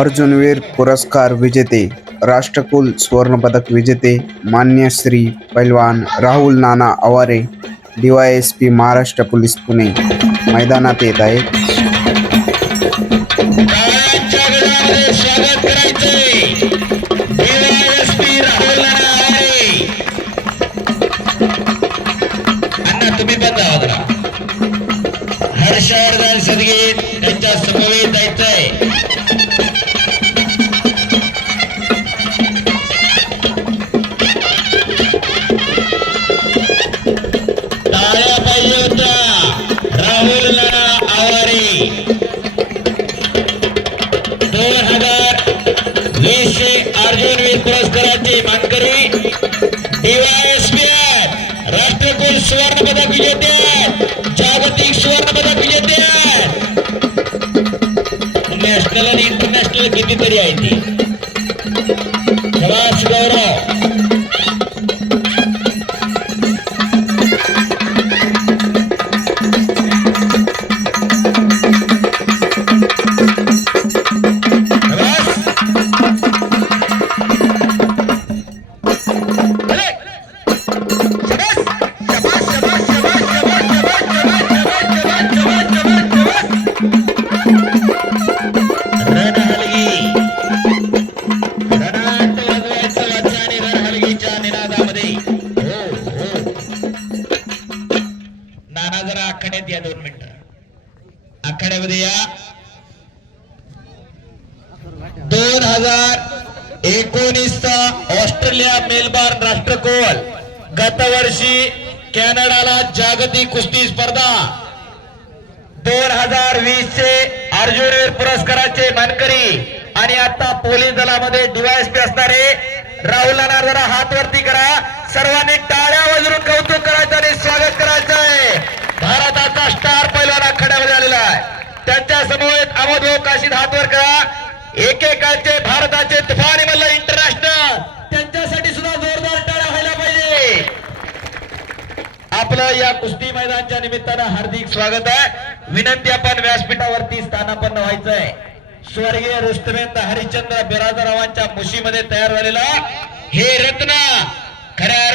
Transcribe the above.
अर्जुनवीर पुरस्कार विजेते राष्ट्रकुल सुवर्णपदक विजेते मान्य श्री पैलवान Rahul Nana Aware D Y S P Maharashtra police Pune मैदानात येत आहेत. टाळ्यांच्या दोन हजार वीसशे अर्जुनवीर पुरस्काराचे मानकरी डीवायएसपीआर राष्ट्रकुल सुवर्ण पदक विजेते जागतिक सुवर्ण पदक विजेते नॅशनल आणि इंटरनॅशनल कितीतरी आहे ती. आखाड्यात या दोन मिनिटं. आखाड्यामध्ये या. दोन हजार एकोणीसचा ऑस्ट्रेलिया मेलबर्न राष्ट्रकोल. गतवर्षी कॅनडाला जागतिक कुस्ती स्पर्धा. दोन हजार वीस चे अर्जुनवीर पुरस्काराचे मानकरी. आणि आता पोलीस दलामध्ये डीवायएसपी असणारे राहुलांना जरा हात वरती करा. सर्वांनी टाळ्या वाजवून कौतुक करायचं आणि स्वागत करायचं आहे भारताचा स्टार पैलवान आखाड्यामध्ये आलेला आहे त्यांच्या समोर अमोद हातवर करा. एकेकाळचे भारताचे तुफानी मल्ल इंटरनॅशनल. त्यांच्यासाठी सुद्धा जोरदार टाळ्या व्हायला पाहिजे. आपलं या कुस्ती मैदानच्या निमित्तानं हार्दिक स्वागत आहे. विनंती आपण व्यासपीठावरती स्थानापन्न व्हायचंय. स्वर्गीय रुस्तमेंद हरिश्चंद्र बिराजरावांच्या मुशीमध्ये तयार झालेला हे रत्न खऱ्या